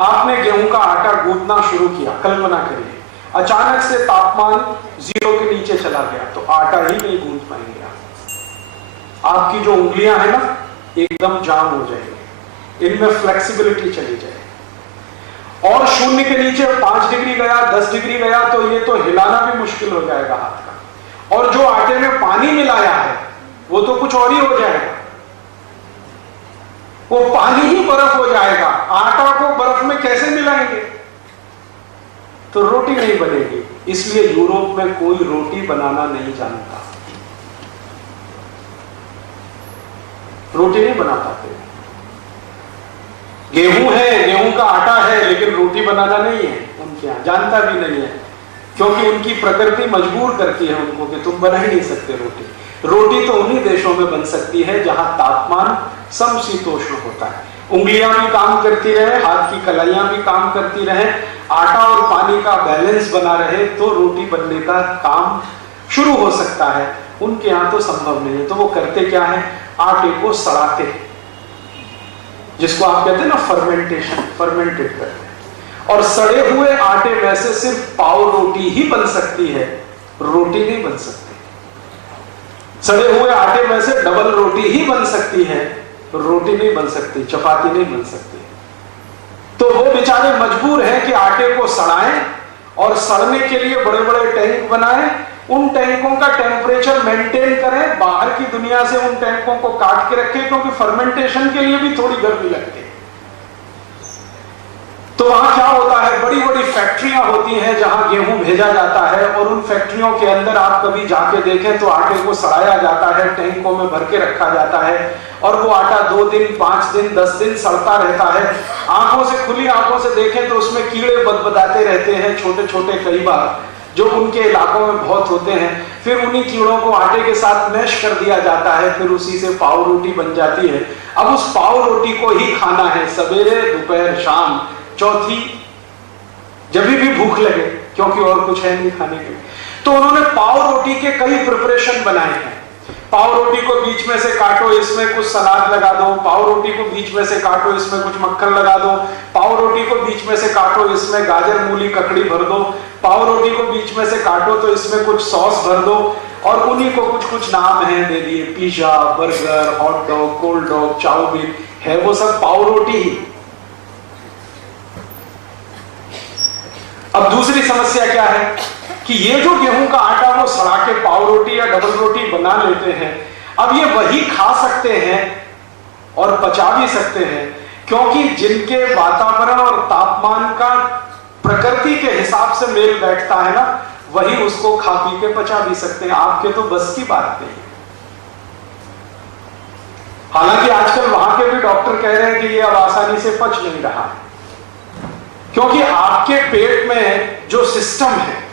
आपने गेहूं का आटा गूंथना शुरू किया, कल्पना करिए अचानक से तापमान 0 के नीचे चला गया तो आटा ही नहीं गूंथ पाएंगे आपकी जो उंगलियां हैं ना एकदम जाम हो जाएंगी, इनमें फ्लेक्सिबिलिटी चली जाएगी। और 0 के नीचे 5 डिग्री गया, 10 डिग्री गया तो ये तो हिलाना भी मुश्किल हो जाएगा हाथ का। और जो आटे में पानी मिलाया है वो तो कुछ और ही हो जाएगा, वो पानी ही बर्फ हो जाएगा। आटा को बर्फ में कैसे मिलाएंगे? तो रोटी नहीं बनेगी। इसलिए यूरोप में कोई रोटी बनाना नहीं जानता, रोटी नहीं बना पाते। गेहूं है, गेहूं का आटा है, लेकिन रोटी बनाना नहीं है उनके यहां, जानता भी नहीं है, क्योंकि उनकी प्रकृति मजबूर करती है उनको कि तुम बना ही नहीं सकते रोटी। रोटी तो उन्हीं देशों में बन सकती है जहां तापमान समशीतोष्ण होता है, उंगलियां भी काम करती रहे, हाथ की कलाइयां भी काम करती रहे, आटा और पानी का बैलेंस बना रहे, तो रोटी बनने का काम शुरू हो सकता है। उनके यहां तो संभव नहीं है। तो वो करते क्या है, आटे को सड़ाते हैं, जिसको आप कहते हैं ना फर्मेंटेशन, फर्मेंटेड करते हैं। और सड़े हुए आटे में से सिर्फ पाव रोटी ही बन सकती है, रोटी नहीं बन सकती। सड़े हुए आटे में से डबल रोटी ही बन सकती है, रोटी नहीं बन सकती, चपाती नहीं बन सकती। तो वो बेचारे मजबूर हैं कि आटे को सड़ाएं और सड़ने के लिए बड़े बड़े टैंक बनाएं, उन टैंकों का टेम्परेचर मेंटेन करें, बाहर की दुनिया से उन टैंकों को काट के रखें, क्योंकि फर्मेंटेशन के लिए भी थोड़ी गर्मी लगती है। तो वहां क्या होता है, बड़ी बड़ी फैक्ट्रियां होती हैं जहां गेहूं भेजा जाता है, और उन फैक्ट्रियों के अंदर आप कभी जाके देखें तो आटे को सड़ाया जाता है, टैंकों में भर के रखा जाता है, और वो आटा 2 दिन 5 दिन 10 दिन सड़ता रहता है। आंखों से, खुली आंखों से देखें तो उसमें कीड़े बदबदाते रहते हैं, छोटे छोटे, कई बार जो उनके इलाकों में बहुत होते हैं। फिर उन्हीं कीड़ों को आटे के साथ मैश कर दिया जाता है, फिर उसी से पाव रोटी बन जाती है। अब उस पाव रोटी को ही खाना है सवेरे, दोपहर, शाम, चौथी जब भी भूख लगे, क्योंकि और कुछ है नहीं खाने के लिए। तो उन्होंने पाव रोटी के कई प्रिपरेशन बनाए हैं। पाव रोटी को बीच में से काटो, इसमें कुछ सलाद लगा दो, पाव रोटी को बीच में से काटो, इसमें कुछ मक्खन लगा दो, पाव रोटी को बीच में से काटो, इसमें गाजर, मूली, ककड़ी भर दो, पाव रोटी को बीच में से काटो तो इसमें कुछ सॉस भर दो, और उन्हीं को कुछ कुछ नाम है दे दिए, pizza, burger, hot dog, cold dog, chowmein, है वो सब पाव रोटी ही। अब दूसरी समस्या क्या है कि ये जो गेहूं का आटा वो सड़ा के पाव रोटी या डबल रोटी बना लेते हैं, अब ये वही खा सकते हैं और पचा भी सकते हैं, क्योंकि जिनके वातावरण और तापमान का प्रकृति के हिसाब से मेल बैठता है ना, वही उसको खा पी के पचा भी सकते हैं। आपके तो बस की बात नहीं। हालांकि आजकल वहां के भी डॉक्टर कह रहे हैं कि ये अब आसानी से पच नहीं रहा है, क्योंकि आपके पेट में जो सिस्टम है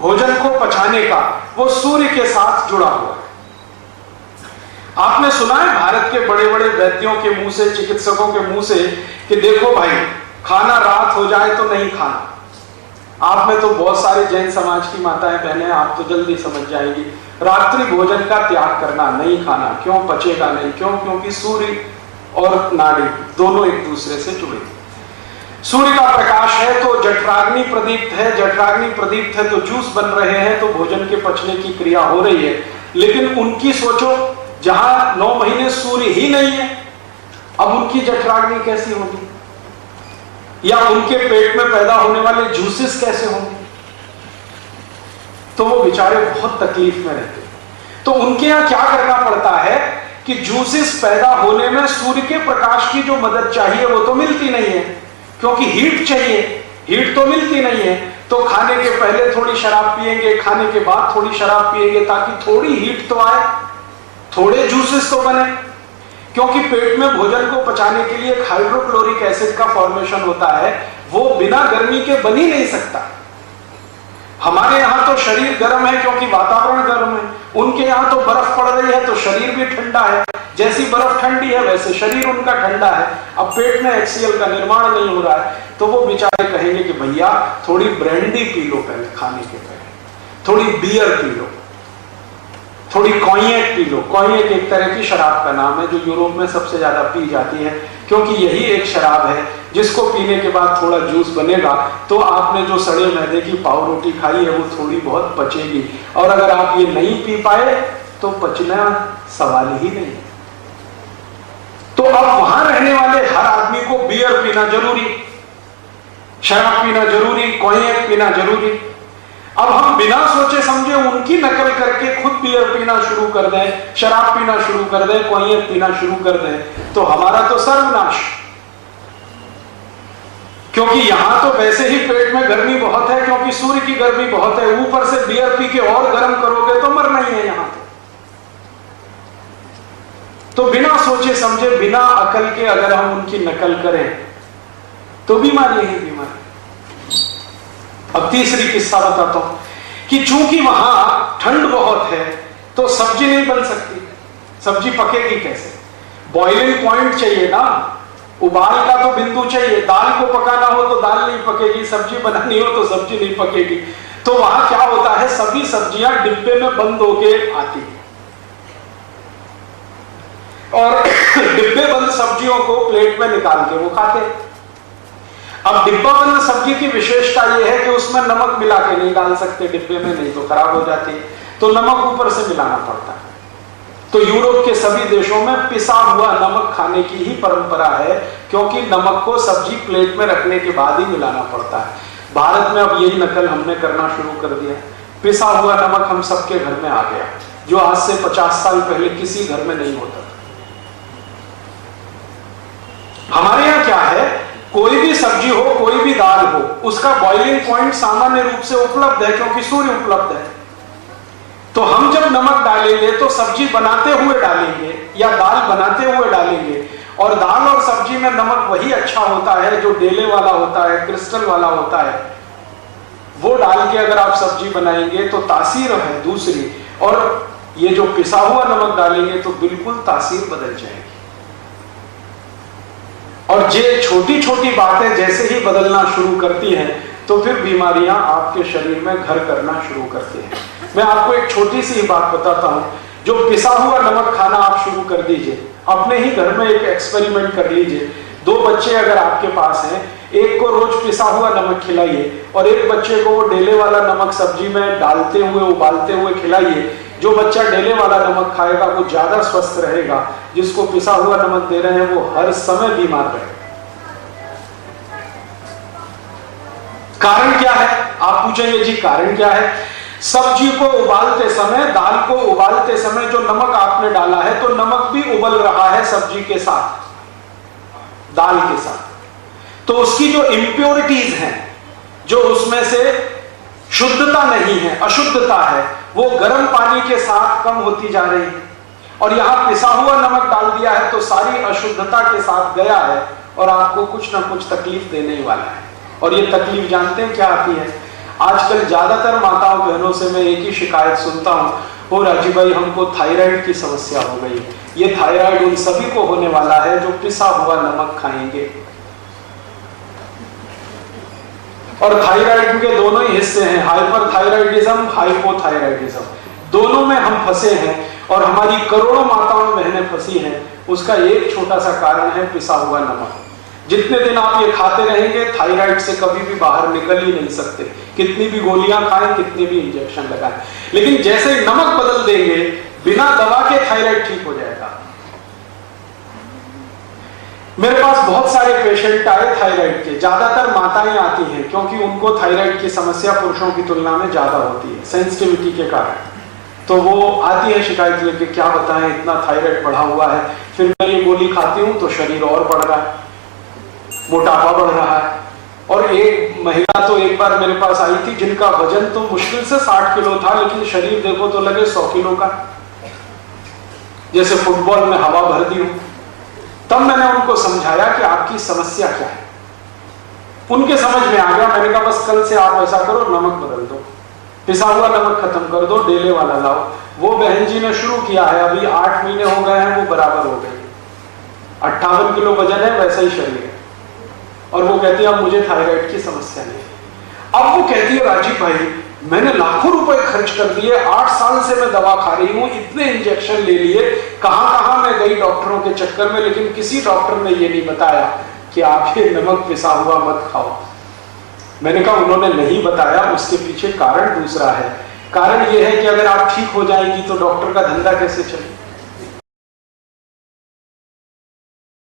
भोजन को पचाने का, वो सूर्य के साथ जुड़ा हुआ है। आपने सुना है भारत के बड़े बड़े वैद्यों के मुंह से, चिकित्सकों के मुंह से, कि देखो भाई, खाना रात हो जाए तो नहीं खाना। आप में तो बहुत सारे जैन समाज की माताएं बहनें, आप तो जल्दी समझ जाएंगी। रात्रि भोजन का त्याग करना, नहीं खाना। क्यों? पचेगा नहीं। क्यों? क्योंकि सूर्य और नाड़ी दोनों एक दूसरे से जुड़े। सूर्य का प्रकाश है तो जठराग्नि प्रदीप्त है, जठराग्नि प्रदीप्त है तो जूस बन रहे हैं, तो भोजन के पचने की क्रिया हो रही है। लेकिन उनकी सोचो, जहां 9 महीने सूर्य ही नहीं है, अब उनकी जठराग्नि कैसी होगी, या उनके पेट में पैदा होने वाले जूसेस कैसे होंगे? तो वो बेचारे बहुत तकलीफ में रहते हैं। तो उनके यहां क्या करना पड़ता है कि जूसेस पैदा होने में सूर्य के प्रकाश की जो मदद चाहिए वो तो मिलती नहीं है, क्योंकि हीट चाहिए, हीट तो मिलती नहीं है। तो खाने के पहले थोड़ी शराब पिएंगे, खाने के बाद थोड़ी शराब पिएंगे, ताकि थोड़ी हीट तो आए, थोड़े जूसेस तो बने। क्योंकि पेट में भोजन को पचाने के लिए हाइड्रोक्लोरिक एसिड का फॉर्मेशन होता है, वो बिना गर्मी के बन ही नहीं सकता। हमारे यहां तो शरीर गर्म है क्योंकि वातावरण गर्म है, उनके यहां तो बर्फ पड़ रही है तो शरीर भी ठंडा है। जैसी बर्फ ठंडी है वैसे शरीर उनका ठंडा है। अब पेट में HCl का निर्माण नहीं हो रहा है, तो वो बेचारे कहेंगे कि भैया थोड़ी ब्रांडी पी लो पहले, खाने के पहले थोड़ी बियर पी लो, थोड़ी कॉन्यैक पी लो। कॉन्यैक एक तरह की शराब का नाम है जो यूरोप में सबसे ज्यादा पी जाती है, क्योंकि यही एक शराब है जिसको पीने के बाद थोड़ा जूस बनेगा तो आपने जो सड़े मैदे की पाव रोटी खाई है वो थोड़ी बहुत पचेगी, और अगर आप ये नहीं पी पाए तो पचना सवाल ही नहीं। तो अब वहां रहने वाले हर आदमी को बियर पीना जरूरी, शराब पीना जरूरी, कॉन्यक पीना जरूरी। अब हम बिना सोचे समझे उनकी नकल करके खुद बियर पीना शुरू कर दें, शराब पीना शुरू कर दें, कॉन्यक पीना शुरू कर दें, तो हमारा तो सर्वनाश। क्योंकि यहां तो वैसे ही पेट में गर्मी बहुत है, क्योंकि सूर्य की गर्मी बहुत है, ऊपर से बियर पी के और गर्म करोगे तो मरना ही है यहां तो बिना सोचे समझे, बिना अकल के अगर हम उनकी नकल करें तो बीमारी ही बीमारी। अब तीसरी किस्सा बताता हूं कि चूंकि वहां ठंड बहुत है तो सब्जी नहीं बन सकती। सब्जी पकेगी कैसे? बॉइलिंग पॉइंट चाहिए ना, उबाल का तो बिंदु चाहिए। दाल को पकाना हो तो दाल नहीं पकेगी, सब्जी बनानी हो तो सब्जी नहीं पकेगी। तो वहां क्या होता है, सभी सब्जियां डिब्बे में बंद होके आती है और डिब्बे बंद सब्जियों को प्लेट में निकाल के वो खाते हैं। अब डिब्बा बंद सब्जी की विशेषता यह है कि उसमें नमक मिला के नहीं डाल सकते डिब्बे में, नहीं तो खराब हो जाती है, तो नमक ऊपर से मिलाना पड़ता है। तो यूरोप के सभी देशों में पिसा हुआ नमक खाने की ही परंपरा है, क्योंकि नमक को सब्जी प्लेट में रखने के बाद ही मिलाना पड़ता है। भारत में अब यही नकल हमने करना शुरू कर दिया। पिसा हुआ नमक हम सबके घर में आ गया, जो आज से 50 साल पहले किसी घर में नहीं होता। हमारे यहां क्या है, कोई भी सब्जी हो, कोई भी दाल हो, उसका बॉइलिंग पॉइंट सामान्य रूप से उपलब्ध है, क्योंकि सूर्य उपलब्ध है। तो हम जब नमक डालेंगे तो सब्जी बनाते हुए डालेंगे या दाल बनाते हुए डालेंगे, और दाल और सब्जी में नमक वही अच्छा होता है जो डेले वाला होता है, क्रिस्टल वाला होता है। वो डाल के अगर आप सब्जी बनाएंगे तो तासीर है दूसरी, और ये जो पिसा हुआ नमक डालेंगे तो बिल्कुल तासीर बदल जाएगी। और ये छोटी छोटी बातें जैसे ही बदलना शुरू करती हैं तो फिर बीमारियां आपके शरीर में घर करना शुरू करती हैं। मैं आपको एक छोटी सी बात बताता हूं, जो पिसा हुआ नमक खाना आप शुरू कर दीजिए, अपने ही घर में एक एक्सपेरिमेंट कर लीजिए। 2 बच्चे अगर आपके पास हैं, एक को रोज पिसा हुआ नमक खिलाइए और एक बच्चे को वो डेले वाला नमक सब्जी में डालते हुए, उबालते हुए खिलाइए। जो बच्चा डेले वाला नमक खाएगा वो ज्यादा स्वस्थ रहेगा, जिसको पिसा हुआ नमक दे रहे हैं वो हर समय बीमार रहेगा। कारण क्या है? आप पूछेंगे जी कारण क्या है? सब्जी को उबालते समय, दाल को उबालते समय जो नमक आपने डाला है, तो नमक भी उबल रहा है सब्जी के साथ, दाल के साथ। तो उसकी जो इंप्योरिटीज हैं, जो उसमें से शुद्धता नहीं है, अशुद्धता है, वो गर्म पानी के साथ कम होती जा रही है। और यहां पिसा हुआ नमक डाल दिया है तो सारी अशुद्धता के साथ गया है और आपको कुछ ना कुछ तकलीफ देने ही वाला है। और ये तकलीफ जानते हैं क्या आती है? आजकल ज्यादातर माताओं बहनों से मैं एक ही शिकायत सुनता हूं, ओ राजीव भाई हमको थायराइड की समस्या हो गई। ये थायराइड उन सभी को होने वाला है जो पिसा हुआ नमक खाएंगे। और थायराइड के दोनों ही हिस्से हैं, हाइपरथायराइडिज्म, हाइपोथायराइडिज्म, दोनों में हम फंसे हैं और हमारी करोड़ों माताओं बहनें फंसी हैं। उसका एक छोटा सा कारण है पिसा हुआ नमक। जितने दिन आप ये खाते रहेंगे थायराइड से कभी भी बाहर निकल ही नहीं सकते, कितनी भी गोलियां खाएं, कितने भी इंजेक्शन लगाएं। लेकिन जैसे ही नमक बदल देंगे, बिना दवा के थायराइड ठीक हो जाएगा। मेरे पास बहुत सारे पेशेंट आए थायराइड के, ज्यादातर माताएं आती हैं क्योंकि उनको थायराइड की समस्या पुरुषों की तुलना में ज्यादा होती है सेंसिटिविटी के कारण। तो वो आती है शिकायत लेके, क्या बताएं इतना थायराइड बढ़ा हुआ है, फिर मैं ये गोली खाती हूं तो शरीर और बढ़ रहा है, मोटापा बढ़ रहा है। और एक महिला तो एक बार मेरे पास आई थी जिनका वजन तो मुश्किल से 60 किलो था, लेकिन शरीर देखो तो लगे 100 किलो का, जैसे फुटबॉल में हवा भर दी हो। तब मैंने उनको समझाया कि आपकी समस्या क्या है। उनके समझ में आ गया। मैंने कहा बस कल से आप ऐसा करो, नमक बदल दो, पिसा हुआ नमक खत्म कर दो, डेले वाला लाओ। वो बहन जी ने शुरू किया है, अभी 8 महीने हो गए हैं, वो बराबर हो गई। 58 किलो वजन है, वैसा ही शरीर है। और वो कहती है अब मुझे थायराइड की समस्या नहीं। अब वो कहती है राजीव भाई मैंने लाखों रुपए खर्च कर दिए, 8 साल से मैं दवा खा रही हूं, इतने इंजेक्शन ले लिए, कहां कहां मैं गई डॉक्टरों के चक्कर में, लेकिन किसी डॉक्टर ने ये नहीं बताया कि आप ये नमक पिसा हुआ मत खाओ। मैंने कहा उन्होंने नहीं बताया, उसके पीछे कारण दूसरा है। कारण ये है कि अगर आप ठीक हो जाएंगी तो डॉक्टर का धंधा कैसे चले।